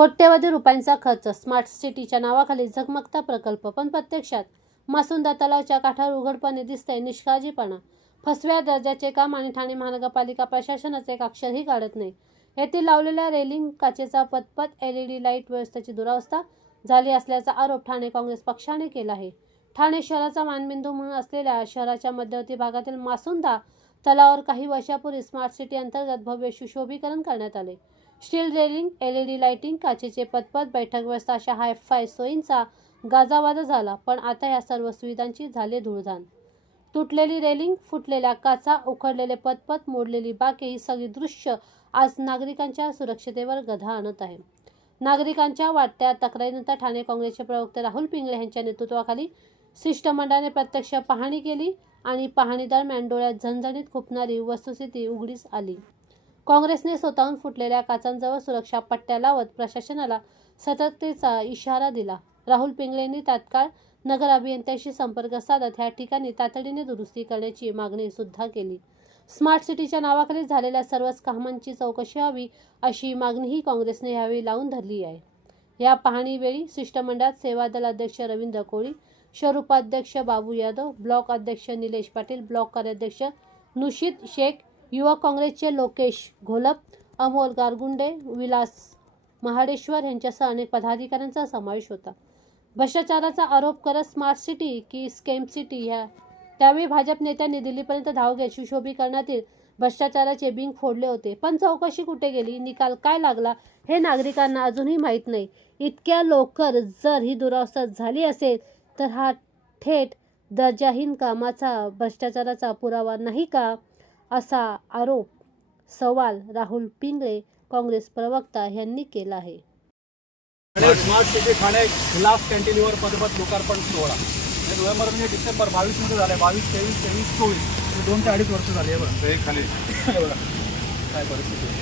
कोट्यवधी रुपयांचा खर्च. स्मार्ट सिटीच्या नावाखाली झगमगता प्रकल्प पण प्रत्यक्षात. मासुंदा तलावच्या काठावर उघडपणे दिसतंय निष्काळजीपणा. फसव्या दर्जाचे काम आणि ठाणे महानगरपालिका प्रशासनाचे एक अक्षरही काढत नाही. येथील लावलेल्या रेलिंग काचेचा पतपत एल ई डी लाइट व्यवस्थेची दुरावस्था झाली असल्याचा आरोप ठाणे काँग्रेस पक्षाने केला आहे. ठाणे शहराचा मानबिंदू म्हणून असलेल्या शहराच्या मध्यवर्ती भागातील मासुंदा तलावावर काही वर्षापूर्वी स्मार्ट सिटी अंतर्गत भव्य सुशोभीकरण करण्यात आले. Steel railing L E D lighting काचेचे पतपत बैठक व्यवस्था अशा हायफाय सोयींचा गाजावाजा झाला पण आता या सर्व सुविधांची झाले धूळधान तुटलेली रेलिंग फुटलेल्या काचा उखडलेले पतपत मोडलेली बाके ही सगळी दृश्य आज नागरिकांच्या सुरक्षतेवर गधा आणत आहे. नागरिकांच्या वाटत्या तक्रारीनंतर ठाणे काँग्रेसचे प्रवक्ते राहुल पिंगळे यांच्या नेतृत्वाखाली शिष्टमंडळाने प्रत्यक्ष पाहणी केली आणि पाहणी दरम्यान डोळ्यात झणझणीत खुपणारी वस्तुस्थिती उघडीस आली. काँग्रेसने स्वतःहून फुटलेल्या काचांजवळ सुरक्षा पट्ट्या लावत प्रशासनाला सतर्कतेचा इशारा दिला. राहुल पिंगळेंनी तात्काळ नगर अभियंत्याशी संपर्क साधत ह्या ठिकाणी तातडीने दुरुस्ती करण्याची मागणी सुद्धा केली. स्मार्ट सिटीच्या नावाखाली झालेल्या सर्वच कामांची चौकशी व्हावी अशी मागणीही काँग्रेसने यावेळी लावून धरली आहे. या पाहणीवेळी शिष्टमंडळात सेवादल अध्यक्ष रवींद्र कोळी स्वरूपाध्यक्ष बाबू यादव ब्लॉक अध्यक्ष निलेश पाटील ब्लॉक कार्याध्यक्ष नुशीद शेख युवा काँग्रेसचे लोकेश घोलप अमोल गारगुंडे विलास महाडेश्वर यांच्यासह अनेक पदाधिकाऱ्यांचा समावेश होता. भ्रष्टाचाराचा आरोप करत स्मार्ट सिटी की स्केम सिटी ह्या त्यावेळी भाजप नेत्यांनी दिल्लीपर्यंत धाव घेत सुशोभीकरणातील भ्रष्टाचाराचे बिंग फोडले होते. पण चौकशी कुठे गेली? निकाल काय लागला? हे नागरिकांना अजूनही माहीत नाही. इतक्या लवकर जर ही दुरावस्था झाली असेल तर हा थेट दर्जाहीन कामाचा भ्रष्टाचाराचा पुरावा नाही का? असा आरोप सवाल राहुल पिंगळे काँग्रेस प्रवक्ता यांनी केला आहे. Smart city Thane glass cantilever पदपथ लोकार्पण सोहळा. नोव्हेंबर म्हणजे डिसेंबर बावीसमध्ये झालं आहे बावीस तेवीस तेवीस चोवीस. हे दोन ते अडीच वर्ष झाली आहे बघा. हे खाली. काय परिस्थिती आहे.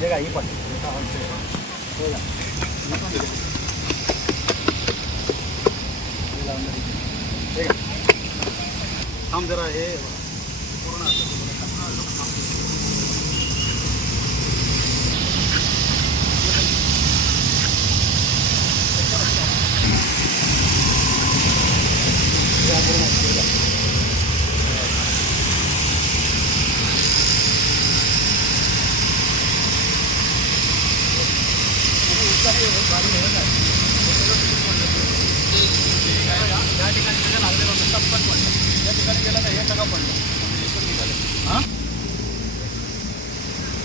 हे काय ही घ्या. थांब जरा हे बघा. पूर्ण असं हे पूर्ण असं हे बघा. या ठिकाणी सगळं लागलेलं होतं टप्पन पडलं या ठिकाणी गेलं नाही हे सगळं पडलं पण निघालं हां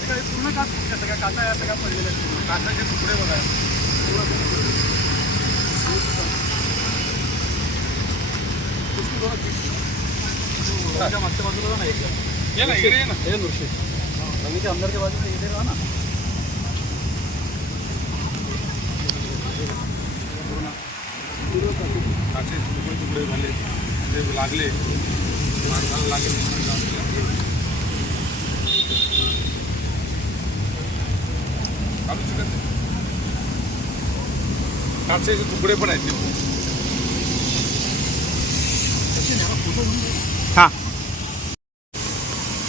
पूर्ण काच फुटल्या सगळ्या काचा या सगळ्या पडलेल्या. काचाचे तुकडे बघा? त्याच्या मागच्या बाजूला ना एक जण. ये ना इकडे ये ना हे नुरशी रवीच्या आमदारच्या बाजूला इथे राहा ना काचे तुकडे तुकडे झाले ते लागले माणसाला लागेल चालू शकत नाही. काचेचे तुकडे पण आहेत ते. हां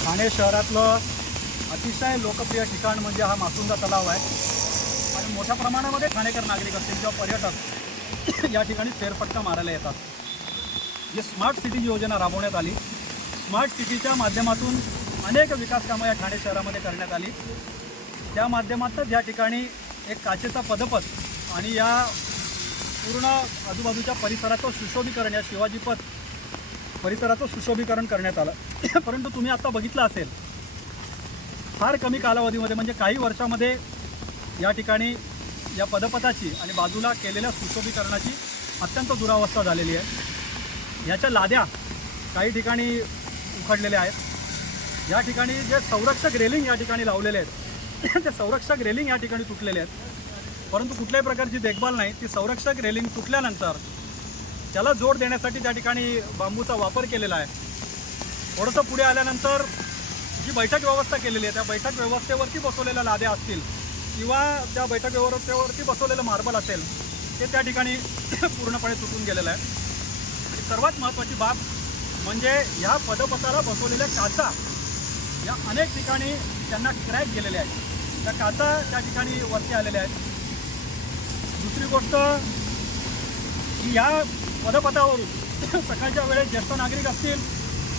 ठाणे शहरातलं अतिशय लोकप्रिय ठिकाण म्हणजे हा मासुंदा तलाव आहे आणि मोठ्या प्रमाणामध्ये ठाणेकर नागरिक असतील किंवा पर्यटक या ठिकाणी फेरफटका मारायला येतात. जी स्मार्ट सिटी योजना राबवण्यात आली स्मार्ट सिटीच्या माध्यमातून अनेक विकास कामं या ठाणे शहरामध्ये करण्यात आली. त्या माध्यमातच या ठिकाणी एक काचेचा पदपथ आणि या पूर्ण आजूबाजूच्या परिसराचं सुशोभीकरण या शिवाजी पथ परिसराचं सुशोभीकरण करण्यात आलं. परंतु तुम्ही आता बघितलं असेल फार कमी कालावधीमध्ये म्हणजे काही वर्षामध्ये या ठिकाणी या पदपथाची आणि बाजूला केलेल्या सुशोभीकरणाची अत्यंत दुरावस्था झालेली आहे. याच्या लाद्या काही ठिकाणी उखडलेल्या आहेत. या ठिकाणी जे संरक्षक रेलिंग या ठिकाणी लावलेले आहेत ते संरक्षक रेलिंग या ठिकाणी तुटलेले आहेत. परंतु कुठल्याही प्रकारची देखभाल नाही. ती संरक्षक रेलिंग तुटल्यानंतर त्याला जोड देण्यासाठी त्या ठिकाणी बांबूचा वापर केलेला आहे. थोडंसं पुढे आल्यानंतर जी बैठक व्यवस्था केलेली आहे त्या बैठक व्यवस्थेवरती बसवलेल्या लाद्या असतील किंवा त्या बैठक व्यवस्थेवरती बसवलेलं मार्बल असेल ते त्या ठिकाणी पूर्णपणे तुटून गेलेलं आहे. आणि सर्वात महत्त्वाची बाब म्हणजे ह्या पदपथाला बसवलेल्या काचा या अनेक ठिकाणी त्यांना क्रॅक गेलेल्या आहेत. त्या काचा त्या ठिकाणी वरती आलेल्या आहेत. दुसरी गोष्ट की या पदपथावरून सकाळच्या वेळेत ज्येष्ठ नागरिक असतील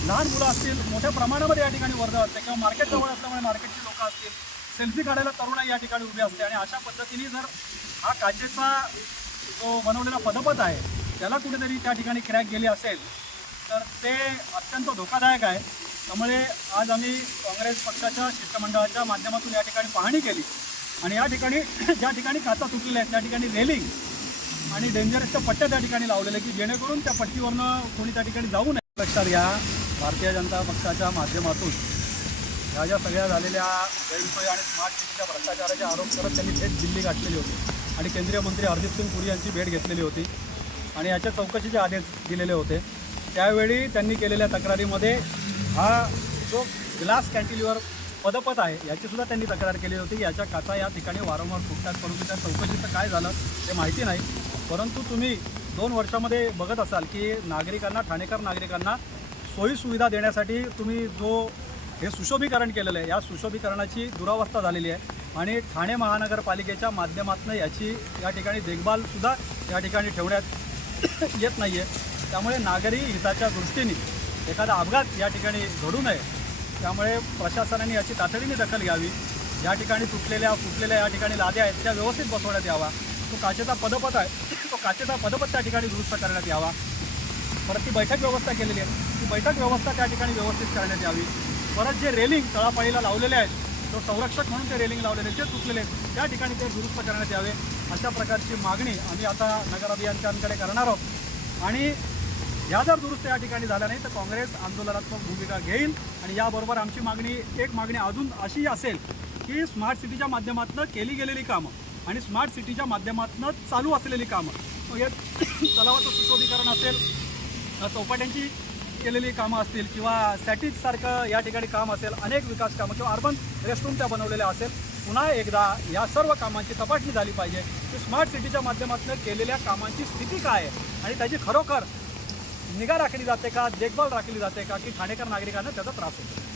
लहान मुलं असतील मोठ्या प्रमाणामध्ये या ठिकाणी वर्दळ असते किंवा मार्केट जवळ असल्यामुळे मार्केटची लोकं असतील सेल्फी काढायला तरुणाई या ठिकाणी उभी असते आणि अशा पद्धतीने जर हा काचेचा जो बनवलेला पदपथ आहे त्याला कुठेतरी त्या ठिकाणी क्रॅक गेली असेल तर ते अत्यंत धोकादायक आहे. त्यामुळे आज आम्ही काँग्रेस पक्षाच्या शिष्टमंडळाच्या माध्यमातून या ठिकाणी पाहणी केली आणि या ठिकाणी ज्या ठिकाणी काचा तुटलेल्या आहेत त्या ठिकाणी रेलिंग आणि डेंजरसच्या पट्ट्या त्या ठिकाणी लावलेल्या की जेणेकरून त्या पट्टीवरनं कोणी त्या ठिकाणी जाऊ नये. लक्षात घ्या भारतीय जनता पक्षाच्या माध्यमातून ह्या ज्या सगळ्या झालेल्या गैरसोयी आणि स्मार्ट सिटीच्या भ्रष्टाचाराचे आरोप करत त्यांनी थेट दिल्ली गाठलेली होती. आणि केंद्रीय मंत्री हरदीप सिंग पुरी यांची भेट घेतलेली होती. आणि याच्या चौकशीचे आदेश दिलेले होते. त्यावेळी त्यांनी केलेल्या तक्रारीमध्ये हा जो ग्लास कॅन्टिलिव्हर पदपथ आहे याचीसुद्धा त्यांनी तक्रार केली होती. याच्या काचा या ठिकाणी वारंवार फुटतात. परंतु त्या चौकशीचं काय झालं ते माहिती नाही. परंतु तुम्ही दोन वर्षामध्ये बघत असाल की नागरिकांना ठाणेकर नागरिकांना सोयीसुविधा देण्यासाठी तुम्ही जो हे सुशोभीकरण केलेलं आहे. या सुशोभीकरणाची दुरावस्था झालेली आहे आणि ठाणे महानगरपालिकेच्या माध्यमातून याची या ठिकाणी देखभालसुद्धा या ठिकाणी ठेवण्यात येत नाही आहे त्यामुळे नागरी हिताच्या दृष्टीने एखादा अपघात या ठिकाणी घडू नये. त्यामुळे प्रशासनाने याची तातडीने दखल घ्यावी. या ठिकाणी तुटलेल्या फुटलेल्या या ठिकाणी लाद्या आहेत त्या व्यवस्थित बसवण्यात यावा तो काचेचा पदपथ आहे. तो काचेचा पदपथ त्या ठिकाणी दुरुस्त करण्यात यावा. परत ती बैठक व्यवस्था केलेली आहे. ती बैठक व्यवस्था त्या ठिकाणी व्यवस्थित करण्यात यावी. परत जे रेलिंग तळापाळीला लावलेले आहेत जो संरक्षक म्हणून ते रेलिंग लावलेले आहेत, ते तुटलेले आहेत त्या ठिकाणी ते दुरुस्त करण्यात यावे. अशा प्रकारची मागणी आम्ही आता नगर अभियंत्यांकडे करणार आहोत. आणि या जर दुरुस्त या ठिकाणी झाल्या नाही तर काँग्रेस आंदोलनात्मक भूमिका घेईल. आणि याबरोबर आमची मागणी एक मागणी अजून अशी असेल की स्मार्ट सिटीच्या माध्यमातून केली गेलेली कामं आणि स्मार्ट सिटीच्या माध्यमातून चालू असलेली कामं. मग हे तलावाचं सुशोभीकरण असेल चौपाट्यांची केलेली कामं असतील किंवा सॅटीजसारखं या ठिकाणी काम असेल अनेक विकास कामं किंवा अर्बन रेस्टरूम त्या बनवलेल्या असेल पुन्हा एकदा या सर्व कामांची तपासणी झाली पाहिजे की स्मार्ट सिटीच्या माध्यमातून केलेल्या कामांची स्थिती काय आहे आणि त्याची खरोखर निगा राखली जाते का देखभाल राखली जाते का की ठाणेकर नागरिकांना त्याचा त्रास होतो?